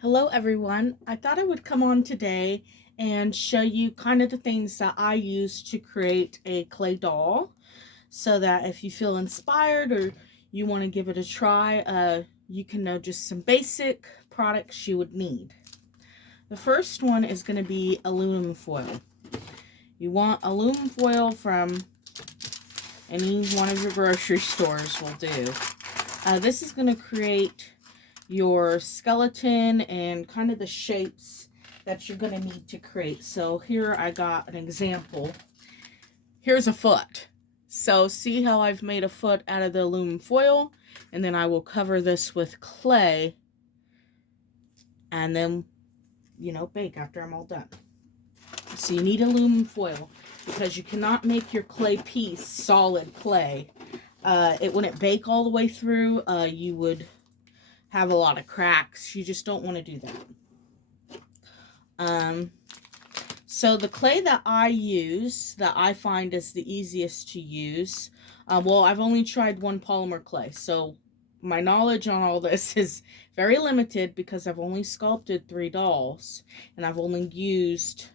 Hello everyone. I thought I would come on today and show you kind of the things that I use to create a clay doll so that if you feel inspired or you want to give it a try, you can know just some basic products you would need. The first one is going to be aluminum foil. You want aluminum foil from any one of your grocery stores will do. This is going to create your skeleton and kind of the shapes that you're going to need to create. So here I got an example. Here's a foot. So see how I've made a foot out of the aluminum foil, and then I will cover this with clay and then, bake after I'm all done. So you need aluminum foil because you cannot make your clay piece solid clay. It wouldn't bake all the way through. You would have a lot of cracks. You just don't want to do that. So the clay that I use, that I find is the easiest to use, well, I've only tried one polymer clay, so my knowledge on all this is very limited because I've only sculpted 3 dolls, and I've only used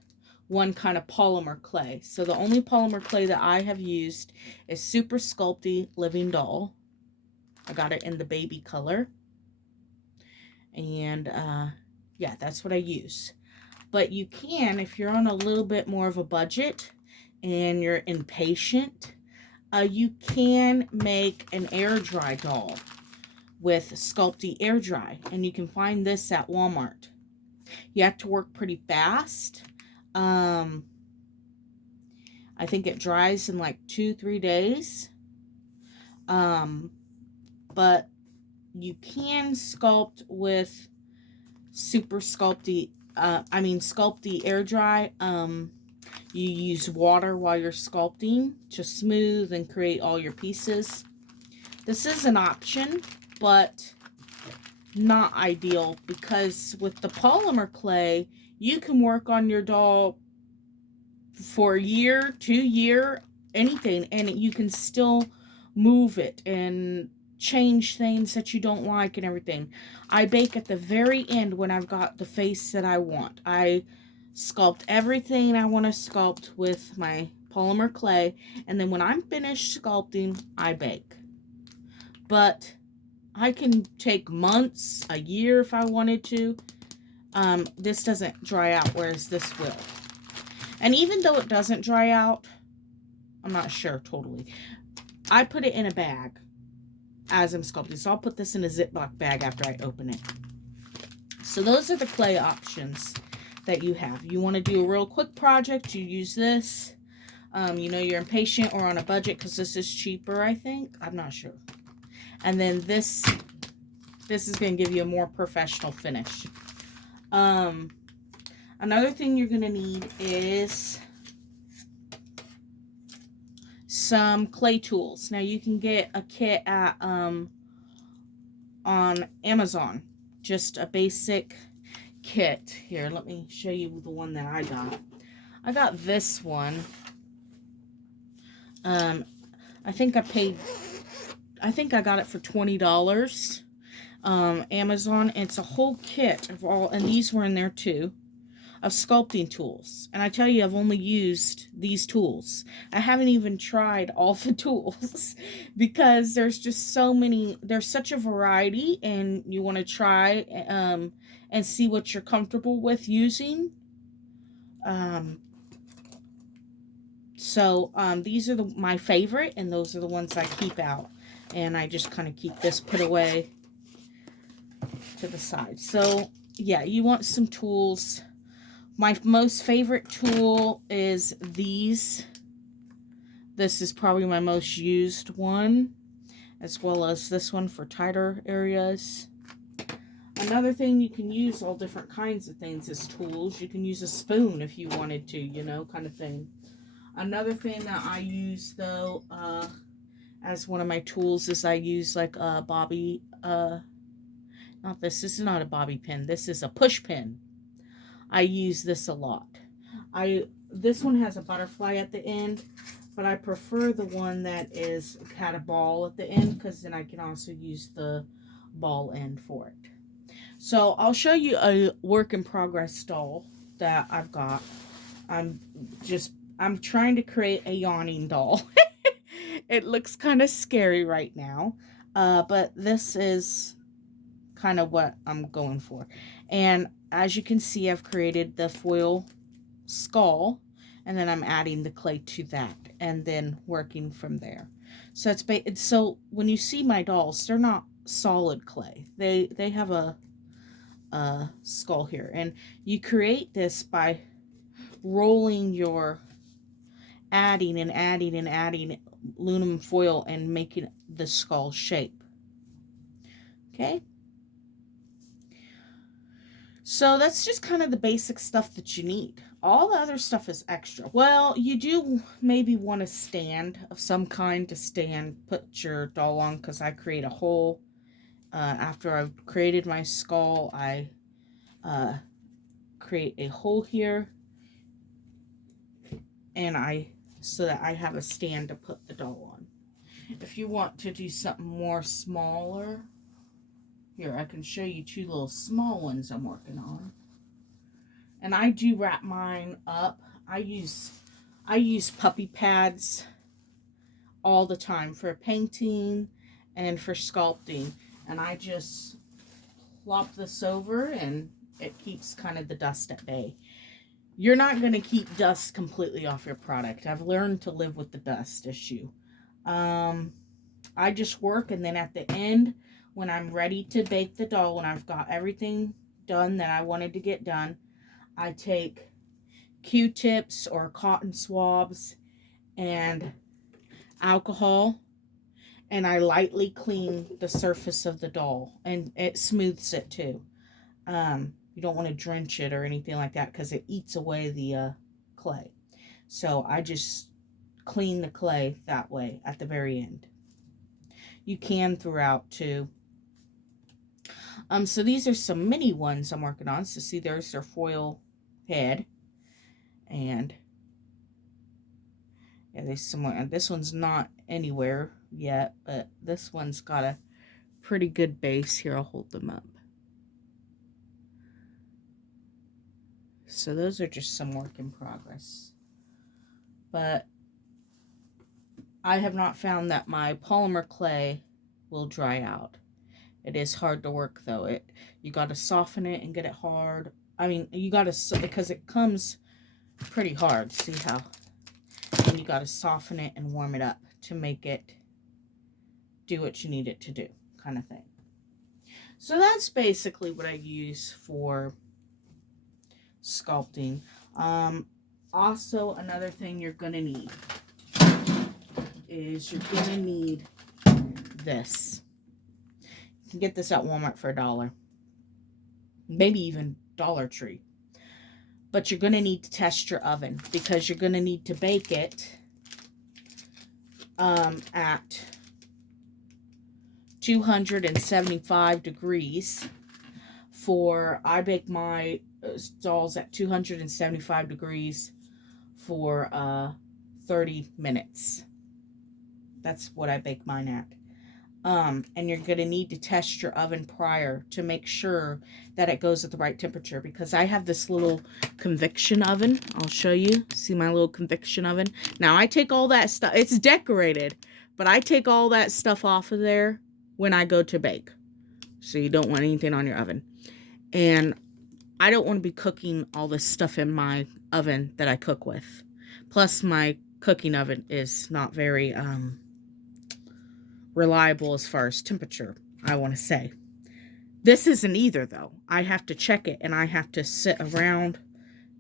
one kind of polymer clay. So the only polymer clay that I have used is Super Sculpey Living Doll. I got it in the baby color. And yeah, that's what I use. But you can, if you're on a little bit more of a budget and you're impatient, you can make an air dry doll with Sculpey Air Dry, and you can find this at Walmart. You have to work pretty fast. I think it dries in like 2-3 days. But you can sculpt with Super Sculpey, Sculpey Air Dry. You use water while you're sculpting to smooth and create all your pieces. This is an option, but not ideal because with the polymer clay, you can work on your doll for a year, 2 year, anything, and you can still move it and change things that you don't like and everything. I bake at the very end when I've got the face that I want. I sculpt everything I want to sculpt with my polymer clay, and then when I'm finished sculpting, I bake. But I can take months, a year if I wanted to. This doesn't dry out, whereas this will. And even though it doesn't dry out, I'm not sure totally. I put it in a bag as I'm sculpting. So I'll put this in a Ziploc bag after I open it. So those are the clay options that you have. You want to do a real quick project, you use this. You're impatient or on a budget because this is cheaper, I think. I'm not sure. And then this is going to give you a more professional finish. Another thing you're going to need is some clay tools. Now you can get a kit at on Amazon. Just a basic kit. Here, let me show you the one that I got. I got this one. I think I got it for $20. Amazon. It's a whole kit of all, and these were in there too, of sculpting tools. And I tell you, I've only used these tools. I haven't even tried all the tools because there's just so many. There's such a variety, and you want to try and see what you're comfortable with using. These are my favorite, and those are the ones I keep out. And I just kind of keep this put away to the side. So, yeah, you want some tools. My most favorite tool is these. This is probably my most used one, as well as this one for tighter areas. Another thing, you can use all different kinds of things as tools. You can use a spoon if you wanted to, kind of thing. Another thing that I use, though, as one of my tools is I use like a bobby, this is not a bobby pin. This is a push pin. I use this a lot. This one has a butterfly at the end, but I prefer the one that had a ball at the end because then I can also use the ball end for it. So I'll show you a work in progress doll that I've got. I'm trying to create a yawning doll. It looks kind of scary right now. But this is kind of what I'm going for. And as you can see, I've created the foil skull, and then I'm adding the clay to that, and then working from there. So so when you see my dolls, they're not solid clay. They have a skull here, and you create this by rolling your adding and adding and adding aluminum foil and making the skull shape. Okay. So that's just kind of the basic stuff that you need. All the other stuff is extra. Well, you do maybe want a stand of some kind to put your doll on, because I create a hole. After I've created my skull, I create a hole here, and so that I have a stand to put the doll on. If you want to do something more smaller, here, I can show you two little small ones I'm working on. And I do wrap mine up. I use puppy pads all the time for painting and for sculpting. And I just plop this over, and it keeps kind of the dust at bay. You're not going to keep dust completely off your product. I've learned to live with the dust issue. I just work, and then at the end, when I'm ready to bake the doll, when I've got everything done that I wanted to get done, I take Q-tips or cotton swabs and alcohol, and I lightly clean the surface of the doll, and it smooths it too. You don't want to drench it or anything like that, because it eats away the clay. So I just clean the clay that way at the very end. You can throughout too. So these are some mini ones I'm working on. So see, there's their foil head, and yeah, there's somewhere. And this one's not anywhere yet, but this one's got a pretty good base. Here, I'll hold them up. So those are just some work in progress. But I have not found that my polymer clay will dry out. It is hard to work though. You got to soften it and get it hard. I mean, you got to, because it comes pretty hard. See how? And you got to soften it and warm it up to make it do what you need it to do, kind of thing. So that's basically what I use for sculpting. Also, another thing you're going to need is you're going to need this. You can get this at Walmart for $1. Maybe even Dollar Tree. But you're going to need to test your oven, because you're going to need to bake it at 275 degrees. I bake my dolls at 275 degrees for 30 minutes. That's what I bake mine at. And you're going to need to test your oven prior to make sure that it goes at the right temperature, because I have this little convection oven. I'll show you. See my little convection oven? Now, I take all that stuff. It's decorated, but I take all that stuff off of there when I go to bake. So you don't want anything on your oven. And I don't want to be cooking all this stuff in my oven that I cook with. Plus, my cooking oven is not very reliable as far as temperature, I want to say. This isn't either, though. I have to check it, and I have to sit around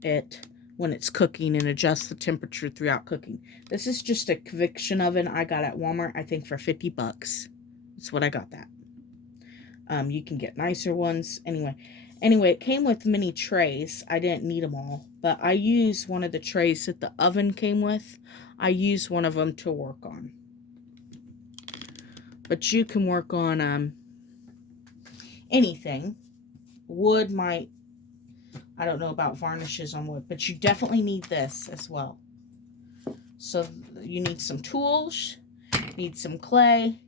it when it's cooking and adjust the temperature throughout cooking. This is just a convection oven I got at Walmart, I think for $50. That's what I got that. You can get nicer ones. Anyway, it came with mini trays. I didn't need them all, but I used one of the trays that the oven came with. I used one of them to work on. But you can work on anything. Wood might, I don't know about varnishes on wood, but you definitely need this as well. So you need some tools, you need some clay,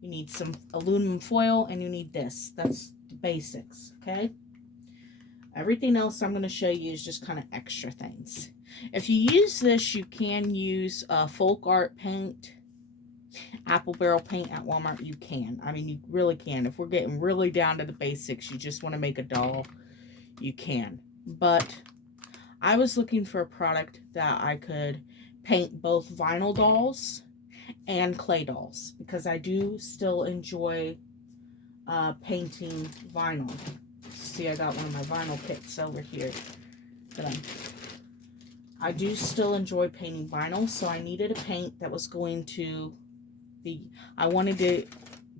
you need some aluminum foil, and you need this. That's the basics, okay? Everything else I'm going to show you is just kind of extra things. If you use this, you can use folk art paint, apple barrel paint at Walmart. You can. I mean, you really can. If we're getting really down to the basics, you just want to make a doll, you can. But I was looking for a product that I could paint both vinyl dolls and clay dolls, because I do still enjoy painting vinyl. See, I got one of my vinyl kits over here. I do still enjoy painting vinyl, so I needed a paint that was going to be, I wanted to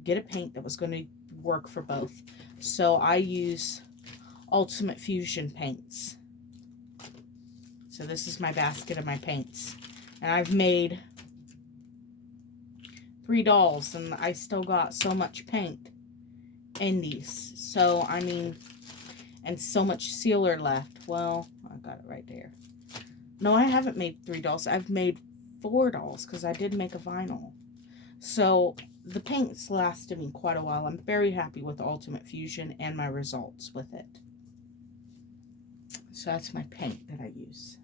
get a paint that was going to work for both. So I use Ultimate Fusion paints. So this is my basket of my paints. And I've made 3 dolls, and I still got so much paint in these. So, I mean, and so much sealer left. Well, I got it right there. No, I haven't made 3 dolls. I've made 4 dolls, because I did make a vinyl. So, the paint's lasted me quite a while. I'm very happy with Ultimate Fusion and my results with it. So, that's my paint that I use.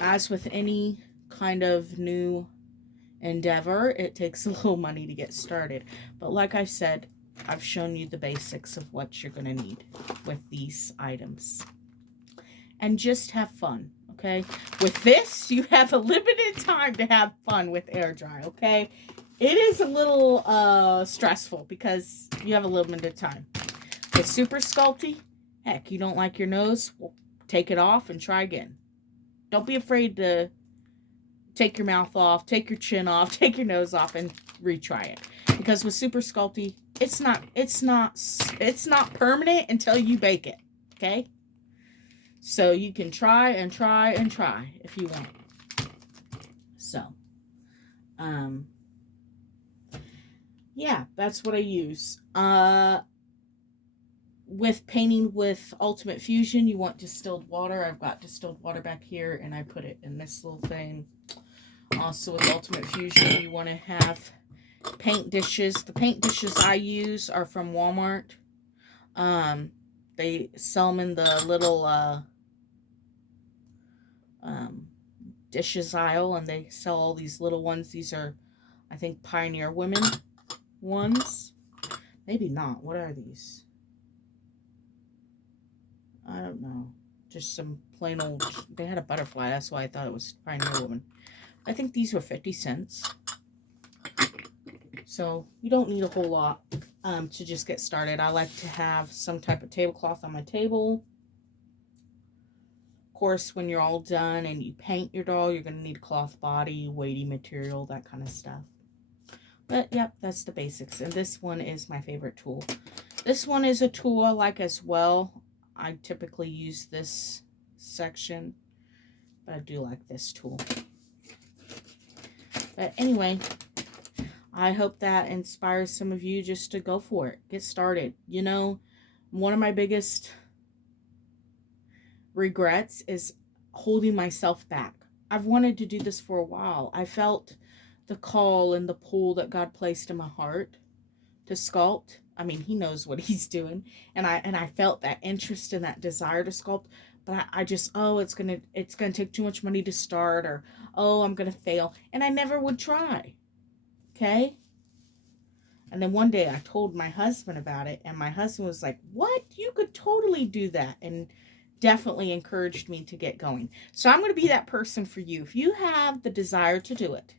As with any kind of new endeavor, it takes a little money to get started. But like I said, I've shown you the basics of what you're going to need with these items. And just have fun, okay? With this, you have a limited time to have fun with air dry, okay? It is a little stressful because you have a limited time. With Super Sculpey, heck, you don't like your nose? Well, take it off and try again. Don't be afraid to take your mouth off, take your chin off, take your nose off, and retry it. Because with Super Sculpey, it's not permanent until you bake it. Okay? So you can try and try and try if you want. So, yeah, that's what I use. With painting with Ultimate Fusion, you want distilled water. I've got distilled water back here, and I put it in this little thing. Also with Ultimate Fusion, you want to have paint dishes. The paint dishes I use are from Walmart. They sell them in the little dishes aisle, and they sell all these little ones. These are, I think, Pioneer Women ones. Maybe not. What are these? I don't know. Just some plain old... They had a butterfly. That's why I thought it was Pioneer Woman. I think these were 50 cents. So you don't need a whole lot to just get started. I like to have some type of tablecloth on my table. Of course, when you're all done and you paint your doll, you're going to need a cloth body, weighty material, that kind of stuff. But, yep, that's the basics. And this one is my favorite tool. This one is a tool I like as well. I typically use this section, but I do like this tool. But anyway, I hope that inspires some of you just to go for it. Get started. You know, one of my biggest regrets is holding myself back. I've wanted to do this for a while. I felt the call and the pull that God placed in my heart to sculpt. I mean, he knows what he's doing. And I felt that interest and that desire to sculpt. But I just, oh, it's gonna take too much money to start, or oh, I'm gonna fail. And I never would try. Okay? And then one day I told my husband about it, and my husband was like, what? You could totally do that. And definitely encouraged me to get going. So I'm going to be that person for you. If you have the desire to do it,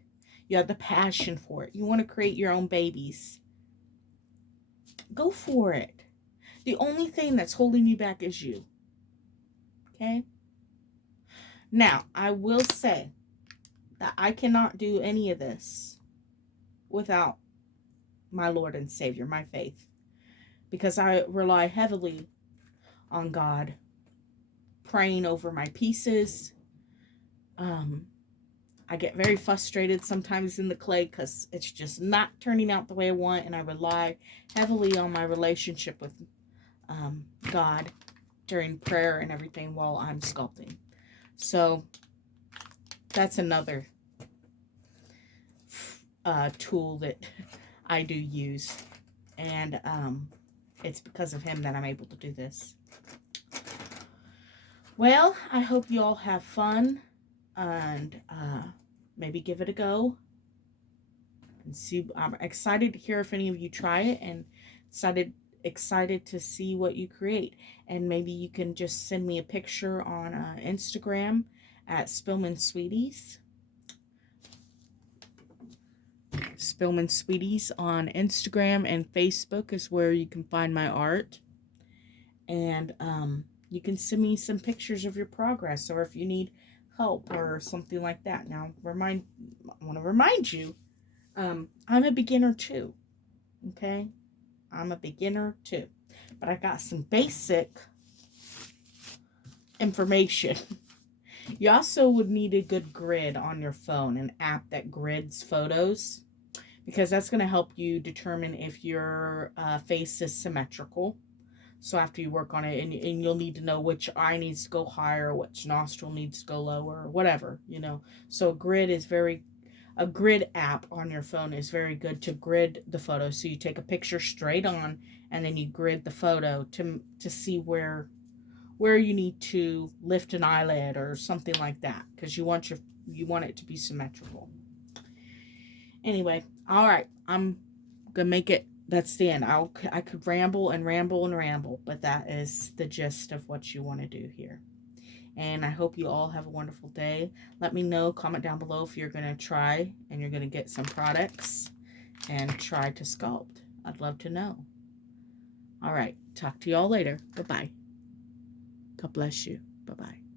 you have the passion for it, you want to create your own babies, go for it. The only thing that's holding you back is you. Okay? Now, I will say that I cannot do any of this without my Lord and Savior, my faith, because I rely heavily on God, praying over my pieces. I get very frustrated sometimes in the clay because it's just not turning out the way I want, and I rely heavily on my relationship with God during prayer and everything while I'm sculpting. So that's another tool that I do use. And it's because of him that I'm able to do this. Well, I hope you all have fun and maybe give it a go. And see, I'm excited to hear if any of you try it, and excited to see what you create. And maybe you can just send me a picture on Instagram at Spillman Sweeties. Spillman Sweeties on Instagram and Facebook is where you can find my art. And you can send me some pictures of your progress, or if you need help or something like that. Now, I want to remind you, I'm a beginner too. Okay? I'm a beginner too. But I got some basic information. You also would need a good grid on your phone, an app that grids photos, because that's going to help you determine if your face is symmetrical. So after you work on it, and you'll need to know which eye needs to go higher, which nostril needs to go lower, or whatever, you know. So a grid app on your phone is very good to grid the photo. So you take a picture straight on, and then you grid the photo to see where you need to lift an eyelid or something like that, because you want it to be symmetrical. Anyway, all right, I'm gonna make it. That's the end. I could ramble and ramble and ramble, but that is the gist of what you want to do here. And I hope you all have a wonderful day. Let me know, comment down below if you're going to try and you're going to get some products and try to sculpt. I'd love to know. All right, talk to you all later. Bye-bye. God bless you. Bye-bye.